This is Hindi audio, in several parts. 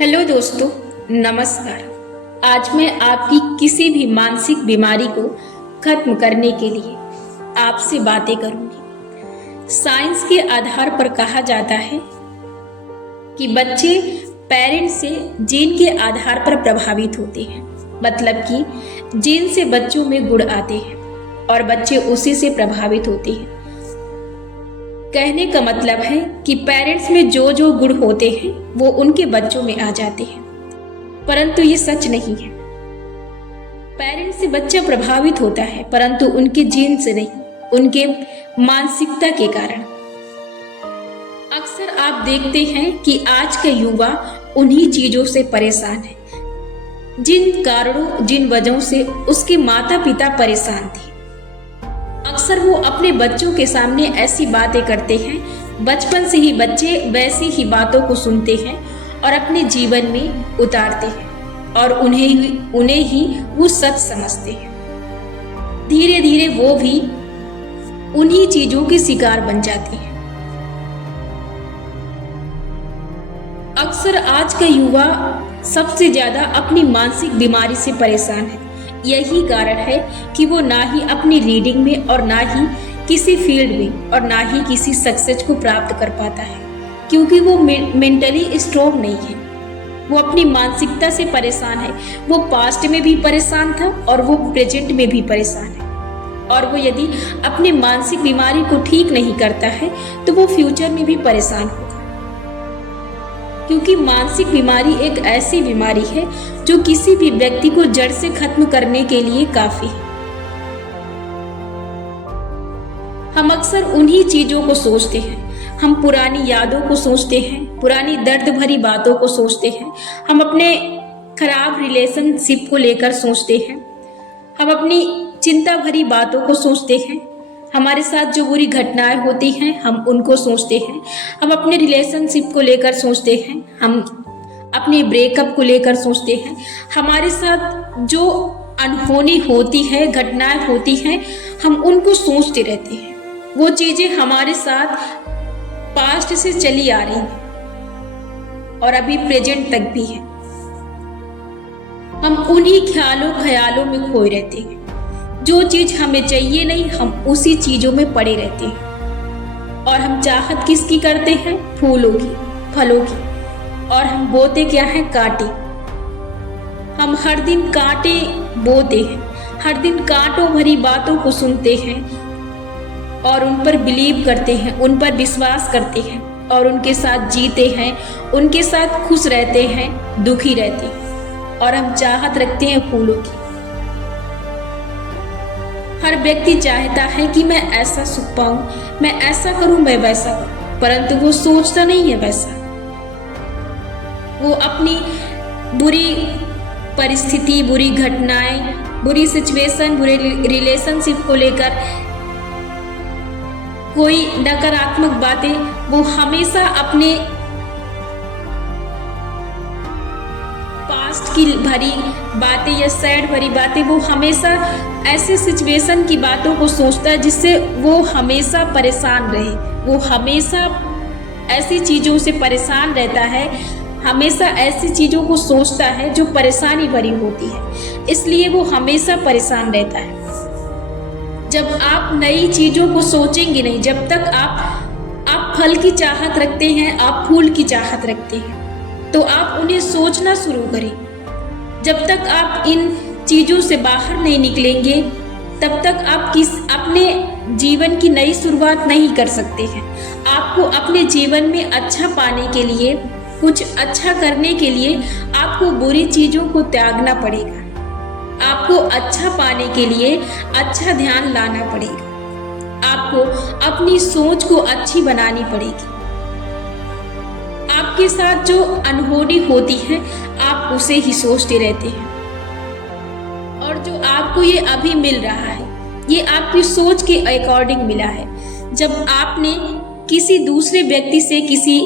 हेलो दोस्तों, नमस्कार। आज मैं आपकी किसी भी मानसिक बीमारी को खत्म करने के लिए आपसे बातें करूंगी। साइंस के आधार पर कहा जाता है कि बच्चे पेरेंट्स से जीन के आधार पर प्रभावित होते हैं। मतलब कि जीन से बच्चों में गुण आते हैं और बच्चे उसी से प्रभावित होते हैं। कहने का मतलब है कि पेरेंट्स में जो जो गुण होते हैं वो उनके बच्चों में आ जाते हैं, परंतु ये सच नहीं है। पेरेंट्स से बच्चा प्रभावित होता है, परंतु उनके जीन से नहीं, उनके मानसिकता के कारण। अक्सर आप देखते हैं कि आज का युवा उन्हीं चीजों से परेशान है, जिन कारणों, जिन वजहों से उसके माता पिता परेशान थे। अक्सर वो अपने बच्चों के सामने ऐसी बातें करते हैं, बचपन से ही बच्चे वैसी ही बातों को सुनते हैं और अपने जीवन में उतारते हैं और उन्हें ही वो सच समझते हैं। धीरे धीरे वो भी उन्हीं चीजों के शिकार बन जाते हैं। अक्सर आज का युवा सबसे ज्यादा अपनी मानसिक बीमारी से परेशान है। यही कारण है कि वो ना ही अपनी रीडिंग में और ना ही किसी फील्ड में और ना ही किसी सक्सेस को प्राप्त कर पाता है, क्योंकि वो मेंटली स्ट्रॉन्ग नहीं है। वो अपनी मानसिकता से परेशान है। वो पास्ट में भी परेशान था और वो प्रेजेंट में भी परेशान है। और वो यदि अपनी मानसिक बीमारी को ठीक नहीं करता है तो वो फ्यूचर में भी परेशान होगा, क्योंकि मानसिक बीमारी एक ऐसी बीमारी है जो किसी भी व्यक्ति को जड़ से खत्म करने के लिए काफी है। हम अक्सर उन्हीं चीजों को सोचते हैं। हम पुरानी यादों को सोचते हैं, पुरानी दर्द भरी बातों को सोचते हैं। हम अपने खराब रिलेशनशिप को लेकर सोचते हैं। हम अपनी चिंता भरी बातों को सोचते हैं। हमारे साथ जो बुरी घटनाएं होती हैं हम उनको सोचते हैं। हम अपने रिलेशनशिप को लेकर सोचते हैं। हम अपने ब्रेकअप को लेकर सोचते हैं। हमारे साथ जो अनहोनी होती है, घटनाएं होती हैं, हम उनको सोचते रहते हैं। वो चीजें हमारे साथ पास्ट से चली आ रही हैं और अभी प्रेजेंट तक भी है। हम उन्हीं ख्यालों में खोए रहते हैं। जो चीज हमें चाहिए नहीं, हम उसी चीजों में पड़े रहते हैं। और हम चाहत किसकी करते हैं? फूलों की, फलों की। और हम बोते क्या है? कांटे। हम हर दिन कांटे बोते हैं, हर दिन कांटों भरी बातों को सुनते हैं और उन पर बिलीव करते हैं, उन पर विश्वास करते हैं और उनके साथ जीते हैं, उनके साथ खुश रहते हैं, दुखी रहते हैं। और हम चाहत रखते हैं फूलों की। हर व्यक्ति चाहता है कि मैं ऐसा सुख पाऊं, मैं ऐसा करूं, मैं वैसा करूं, परंतु वो सोचता नहीं है वैसा। वो अपनी बुरी परिस्थिति, बुरी घटनाएं, बुरी सिचुएशन, बुरे रिलेशनशिप को लेकर कोई नकारात्मक बातें वो हमेशा अपने पास्ट की भरी बातें या सैड भरी बातें, वो हमेशा ऐसे सिचुएशन की बातों को सोचता है जिससे वो हमेशा परेशान रहे। वो हमेशा ऐसी चीजों से परेशान रहता है, हमेशा ऐसी चीजों को सोचता है जो परेशानी भरी होती है, इसलिए वो हमेशा परेशान रहता है। जब आप नई चीजों को सोचेंगे नहीं, जब तक आप फल की चाहत रखते हैं, आप फूल की चाहत रखते हैं, तो आप उन्हें सोचना शुरू करें। जब तक आप इन चीजों से बाहर नहीं निकलेंगे, तब तक आप अपने जीवन की नई शुरुआत नहीं कर सकते हैं। आपको अपने जीवन में अच्छा पाने के लिए, कुछ अच्छा करने के लिए आपको बुरी चीजों को त्यागना पड़ेगा। आपको अच्छा पाने के लिए अच्छा ध्यान लाना पड़ेगा। आपको अपनी सोच को अच्छी बनानी पड़ेगी। आपके साथ जो अनहोनी होती है आप उसे ही सोचते रहते हैं, और जो आपको ये अभी मिल रहा है ये आपकी सोच के अकॉर्डिंग मिला है। जब आपने किसी दूसरे व्यक्ति से किसी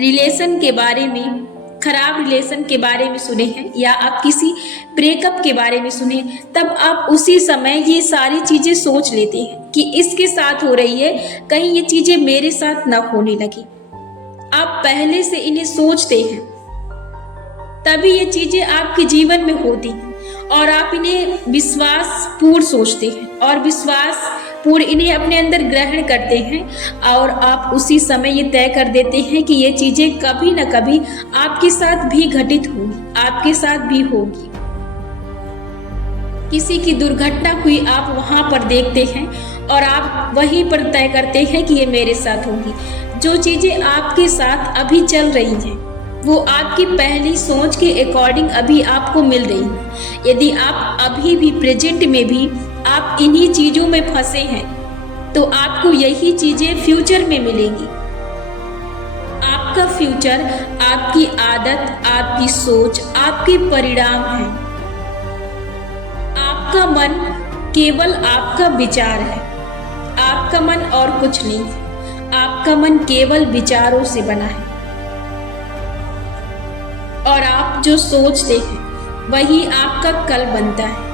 रिलेशन के बारे में, खराब रिलेशन के बारे में सुने हैं या आप किसी ब्रेकअप के बारे में सुने, तब आप उसी समय ये सारी चीजें सोच लेते हैं कि इसके साथ हो रही है, कहीं ये चीजें मेरे साथ ना होने लगी। आप पहले से इन्हें सोचते हैं तभी ये चीजें आपके जीवन में होती हैं और आप इन्हें विश्वास पूर्ण सोचते हैं और विश्वास पूर्ण इन्हें अपने अंदर ग्रहण करते हैं और आप उसी समय ये तय कर देते हैं कि ये चीजें कभी न कभी आपके साथ भी घटित होंगी, आपके साथ भी होगी। किसी की दुर्घटना हुई, आप वहां पर देखते हैं और आप वहीं पर तय करते हैं कि ये मेरे साथ होगी। जो चीजें आपके साथ अभी चल रही हैं वो आपकी पहली सोच के अकॉर्डिंग अभी आपको मिल रही है। यदि आप अभी भी प्रेजेंट में भी आप इन्हीं चीजों में फंसे हैं तो आपको यही चीजें फ्यूचर में मिलेंगी। आपका फ्यूचर आपकी आदत, आपकी सोच, आपके परिणाम है। आपका मन केवल आपका विचार है, आपका मन और कुछ नहीं है। आपका मन केवल विचारों से बना है और आप जो सोचते हैं वही आपका कल बनता है।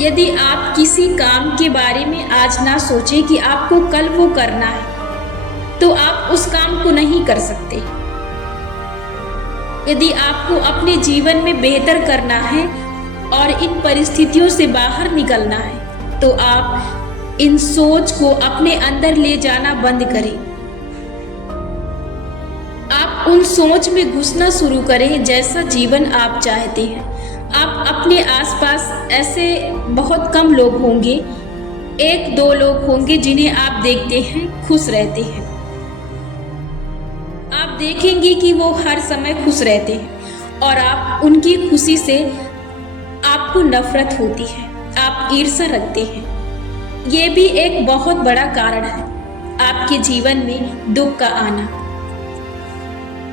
यदि आप किसी काम के बारे में आज ना सोचें कि आपको कल वो करना है तो आप उस काम को नहीं कर सकते। यदि आपको अपने जीवन में बेहतर करना है और इन परिस्थितियों से बाहर निकलना है तो आप इन सोच को अपने अंदर ले जाना बंद करें। आप उन सोच में घुसना शुरू करें जैसा जीवन आप चाहते हैं। आप अपने आसपास ऐसे बहुत कम लोग होंगे, एक दो लोग होंगे जिन्हें आप देखते हैं खुश रहते हैं। आप देखेंगे कि वो हर समय खुश रहते हैं और आप उनकी खुशी से आपको नफरत होती है, आप ईर्ष्या रखते हैं। ये भी एक बहुत बड़ा कारण है आपके जीवन में दुख का आना।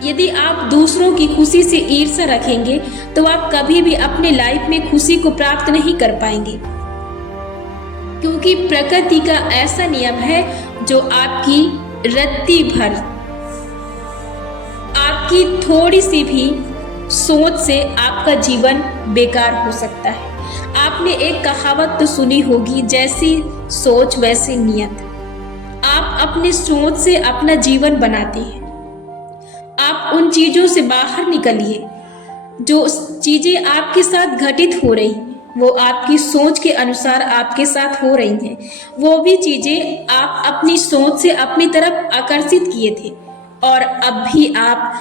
यदि आप दूसरों की खुशी से ईर्ष्या रखेंगे तो आप कभी भी अपने लाइफ में खुशी को प्राप्त नहीं कर पाएंगे, क्योंकि प्रकृति का ऐसा नियम है जो आपकी रत्ती भर, आपकी थोड़ी सी भी सोच से आपका जीवन बेकार हो सकता है। आपने एक कहावत तो सुनी होगी, जैसी सोच वैसी नियत। आप अपनी सोच से अपना जीवन बनाते हैं। आप उन चीजों से बाहर निकलिए जो चीजें आपके साथ घटित हो रही हैं, वो आपकी सोच के अनुसार आपके साथ हो रही हैं। वो भी चीजें आप अपनी सोच से अपनी तरफ आकर्षित किए थे और अब भी आप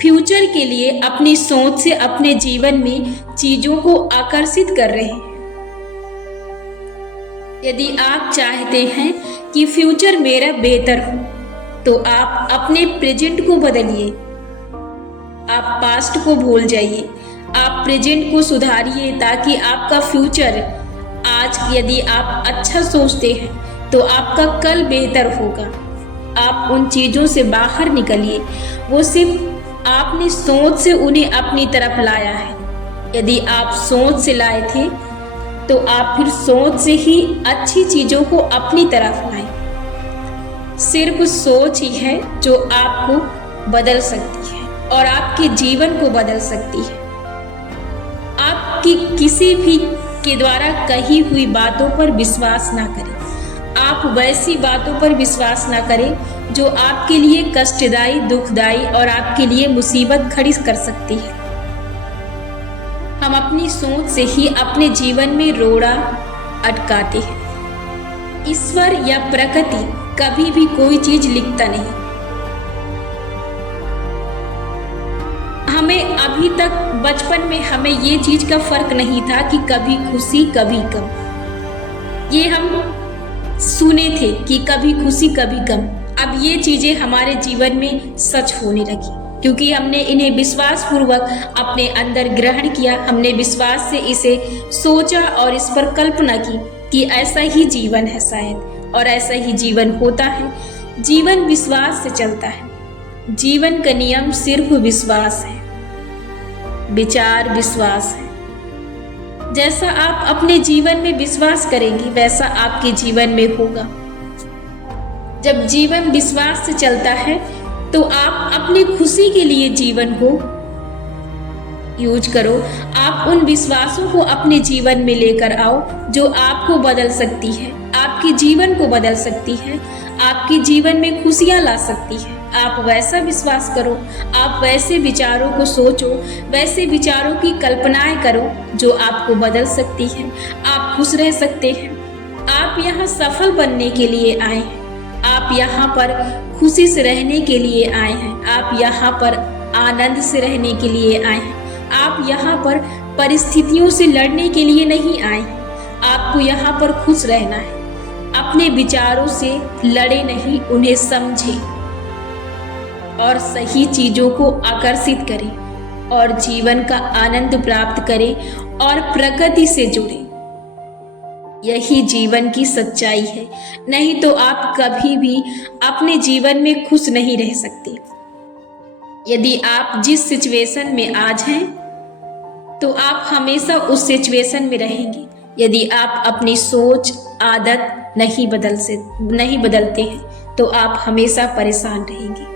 फ्यूचर के लिए अपनी सोच से अपने जीवन में चीजों को आकर्षित कर रहे हैं। यदि आप चाहते हैं कि फ्यूचर मेरा बेहतर हो तो आप अपने प्रेजेंट को बदलिए। आप पास्ट को भूल जाइए, आप प्रेजेंट को सुधारिए ताकि आपका फ्यूचर, आज यदि आप अच्छा सोचते हैं तो आपका कल बेहतर होगा। आप उन चीजों से बाहर निकलिए, वो सिर्फ आपने सोच से उन्हें अपनी तरफ लाया है। यदि आप सोच से लाए थे तो आप फिर सोच से ही अच्छी चीजों को अपनी तरफ लाएं। सिर्फ सोच ही है जो आपको बदल सकती है और आपके जीवन को बदल सकती है। आपकी किसी भी के द्वारा कही हुई बातों पर विश्वास ना करें। आप वैसी बातों पर विश्वास ना करें जो आपके लिए कष्टदायी, दुखदायी और आपके लिए मुसीबत खड़ी कर सकती है। हम अपनी सोच से ही अपने जीवन में रोड़ा अटकाते हैं। ईश्वर या प्रकृति कभी भी कोई चीज लिखता नहीं। हमें अभी तक बचपन में हमें ये चीज का फर्क नहीं था कि कभी खुशी कभी गम। ये हम सुने थे कि कभी खुशी कभी गम। अब ये चीजें हमारे जीवन में सच होने लगी, क्योंकि हमने इन्हें विश्वास पूर्वक अपने अंदर ग्रहण किया। हमने विश्वास से इसे सोचा और इस पर कल्पना की कि ऐसा ही जीवन है शायद, और ऐसा ही जीवन होता है। जीवन विश्वास से चलता है। जीवन का नियम सिर्फ विश्वास है, विचार विश्वास है। जैसा आप अपने जीवन में विश्वास करेंगे वैसा आपके जीवन में होगा। जब जीवन विश्वास से चलता है तो आप अपनी खुशी के लिए जीवन को यूज करो। आप उन विश्वासों को अपने जीवन में लेकर आओ जो आपको बदल सकती है, आपके जीवन को बदल सकती है, आपके जीवन में खुशियां ला सकती है, आप वैसा विश्वास करो, आप वैसे विचारों को सोचो, वैसे विचारों की कल्पनाएं करो जो आपको बदल सकती है। आप खुश रह सकते हैं। आप यहाँ सफल बनने के लिए आए हैं। आप यहाँ पर खुशी से रहने के लिए आए हैं। आप यहाँ पर आनंद से रहने के लिए आए हैं। आप यहाँ पर परिस्थितियों से लड़ने के लिए नहीं आए हैं। आपको यहाँ पर खुश रहना है। अपने विचारों से लड़े नहीं, उन्हें समझें और सही चीजों को आकर्षित करें और जीवन का आनंद प्राप्त करें और प्रकृति से जुड़ें। यही जीवन की सच्चाई है। नहीं तो आप कभी भी अपने जीवन में खुश नहीं रह सकते। यदि आप जिस सिचुएशन में आज हैं तो आप हमेशा उस सिचुएशन में रहेंगे। यदि आप अपनी सोच आदत नहीं बदलते हैं तो आप हमेशा परेशान रहेंगे।